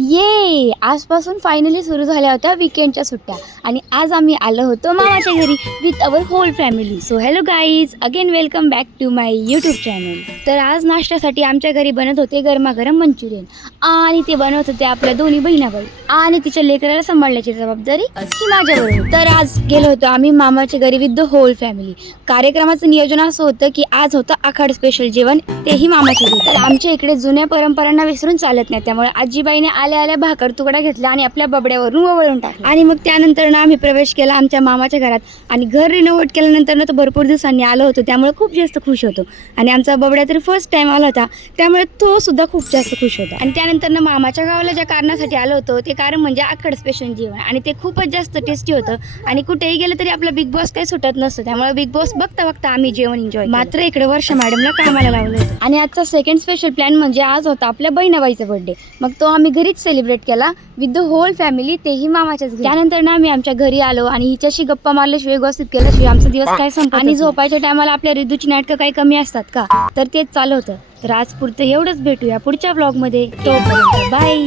ये आजपासून फायनली सुरू झाल्या होत्या वीकेंडच्या सुट्ट्या आणि आज आम्ही आलो होतो मामाच्या घरी with our whole family. So hello guys, again welcome back to my YouTube channel. तर आज नाश्त्यासाठी आमच्या घरी बनत होते गरमागरम मंचुरियन आणि ते बनवत होते आपल्या दोन्ही बहिणाबाई आणि तिच्या लेकराला सांभाळण्याची जबाबदारी ही माझ्यावर होती. तर आज गेलो होतो आम्ही मामाच्या घरी विथ द होल फॅमिली. कार्यक्रमाचं नियोजन असं होतं की आज होतं आखाड स्पेशल जेवण, तेही मामाच्या घरी. तर आमच्या इकडे जुन्या परंपरांना विसरून चालत नाही, त्यामुळे आजीबाईने आल्या आल्या भाकर तुकडा घेतला आणि आपल्या बबड्यावरून वळून टाकला. आणि मग त्यानंतर ना आम्ही प्रवेश केला आमच्या मामाच्या घरात आणि घर रिनोव्हेट केल्यानंतर ना तो भरपूर दिवसांनी आलो होतो, त्यामुळे खूप जास्त खुश होतो. आणि आमचा बबड्या तरी फर्स्ट टाइम आला होता, त्यामुळे तो सुद्धा खूप जास्त खुश होता. आणि त्यानंतर ना मामाच्या गावाला ज्या कारणासाठी आलो होतो ते कारण म्हणजे आखाड स्पेशल जेवण, आणि ते खूपच जास्त टेस्टी होतं. आणि कुठेही गेलं तरी आपला बिग बॉस काही सुटत नसतं, त्यामुळे बिग बॉस बघता बघता आम्ही जेवण एन्जॉय. मात्र इकडे वर्षा मॅडमला कामाला लावलं होतं. आणि आजचा सेकंड स्पेशल प्लॅन म्हणजे आज होता आपल्या बहिणाबाईचा बर्थडे. मग तो आम्ही घरीच सेलिब्रेट केला विथ द होल फॅमिली, तेही मामाच्याच घरी. त्यानंतर ना आम्ही आमच्या घरी आलो आणि हिच्याशी गप्पा मारल्याशिवाय गॉसिप केल्याशिवाय आमचा दिवस काय संपत. आणि झोपायच्या टायमाला आपल्या रिदूची नाटकं काही कमी असतात का, तर तेच चालू होतं. तर आज पुरतं एवढंच, भेटूया पुढच्या ब्लॉगमध्ये. तोपर्यंत बाय.